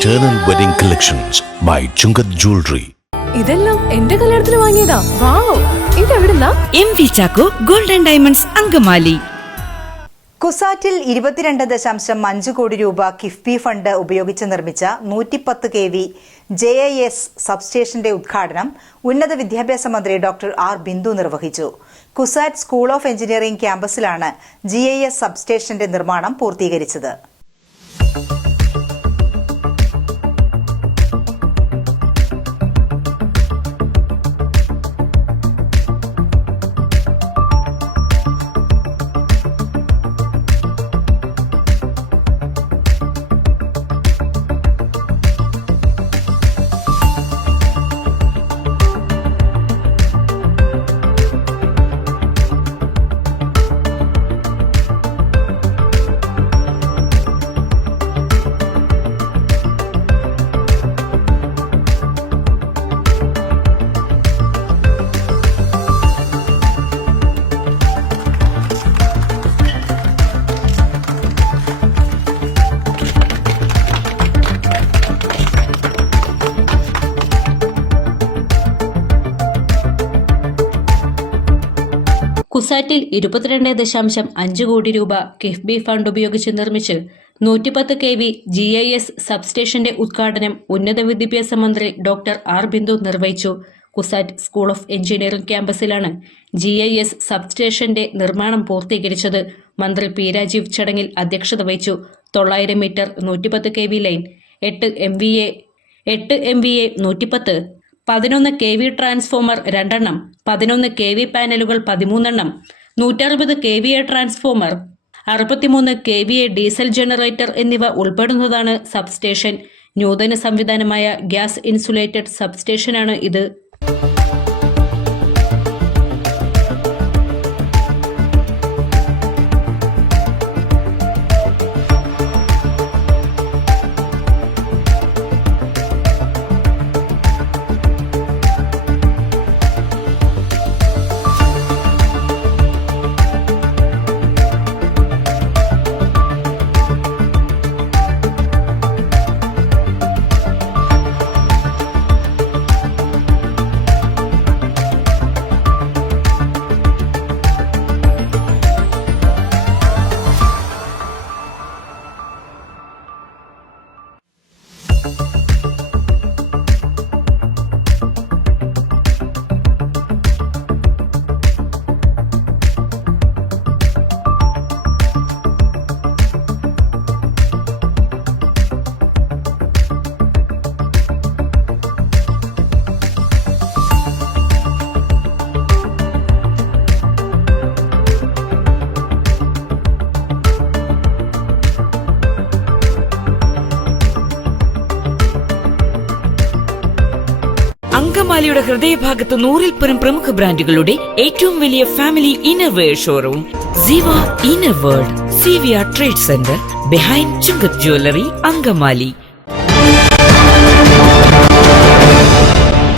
Eternal Wedding Collections by Chungat Jewelry. ഇതെല്ലാം എന്റെ കല്യാണത്തിന് വാങ്ങിയതാ. വാവ്, ഇതെവിടുന്നാ? MV Chacko golden diamonds Angamaly. കുസാറ്റിൽ 22.5 കോടി രൂപ കിഫ്ബി ഫണ്ട് ഉപയോഗിച്ച് നിർമ്മിച്ച 110 kV JIS സബ്സ്റ്റേഷന്റെ ഉദ്ഘാടനം ഉന്നത വിദ്യാഭ്യാസ മന്ത്രി ഡോക്ടർ ആർ ബിന്ദു നിർവഹിച്ചു. കുസാറ്റ് സ്കൂൾ ഓഫ് എഞ്ചിനീയറിംഗ് ക്യാമ്പസിലാണ് JIS സബ്സ്റ്റേഷന്റെ നിർമ്മാണം പൂർത്തീകരിച്ചത്. കുസാറ്റിൽ 22.5 കോടി രൂപ കിഫ്ബി ഫണ്ട് ഉപയോഗിച്ച് നിർമ്മിച്ച് 110 kV JIS സബ്സ്റ്റേഷന്റെ ഉദ്ഘാടനം ഉന്നത വിദ്യാഭ്യാസ മന്ത്രി ഡോക്ടർ ആർ ബിന്ദു നിർവഹിച്ചു. കുസാറ്റ് സ്കൂൾ ഓഫ് എഞ്ചിനീയറിംഗ് ക്യാമ്പസിലാണ് JIS സബ്സ്റ്റേഷന്റെ നിർമ്മാണം പൂർത്തീകരിച്ചത്. മന്ത്രി പി രാജീവ് ചടങ്ങിൽ അധ്യക്ഷത വഹിച്ചു. 900 മീറ്റർ 110 kV ലൈൻ, 8 MVA 110, 11 kV ട്രാൻസ്ഫോമർ 2 എണ്ണം, 11 kV പാനലുകൾ 13 എണ്ണം, 160 kVA transformer, 63 kVA diesel generator എന്നിവ ഉൾപ്പെടുന്നതാണ് സബ്സ്റ്റേഷൻ. നൂതന സംവിധാനമായ ഗ്യാസ് ഇൻസുലേറ്റഡ് സബ്സ്റ്റേഷനാണ് ഇത്. അങ്കമാലിയുടെ ഹൃദയഭാഗത്ത് 100-ൽ-പരം പ്രമുഖ ബ്രാൻഡുകളുടെ ഏറ്റവും വലിയ ഫാമിലി ഇന്നർവെയർ ഷോറൂം ജീവ inner world, CVR trade centre, behind Chungath jewellery, Angamaly.